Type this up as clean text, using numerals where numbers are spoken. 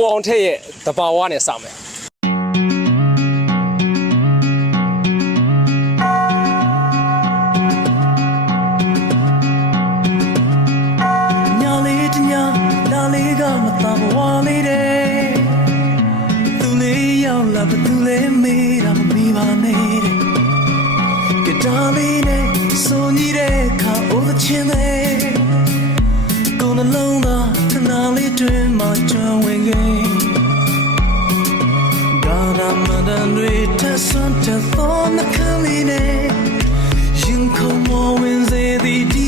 ကိုအောင်ထက်ရဲ့တဘာဝနဲ့စမယ်ညာလေးတညာလာလေးကမသာဘဝလေးတဲ့သူလေးရောက်လာဘသူလေးမေးတာမမေးပါနဲ့တဲ့ကတားလေးနဲ့ဆိုညီတဲ့ခါအိုးသချင်းလေးကိုယ်နှလုံးသားခဏလေးတွင်မှကျွမ်းဝင်ခဲ့ကာရမဒန်တွေထဆွန်တဲ့သောနှခမ်းလေးနဲ့ရင်ခုန်မဝင်စေသည်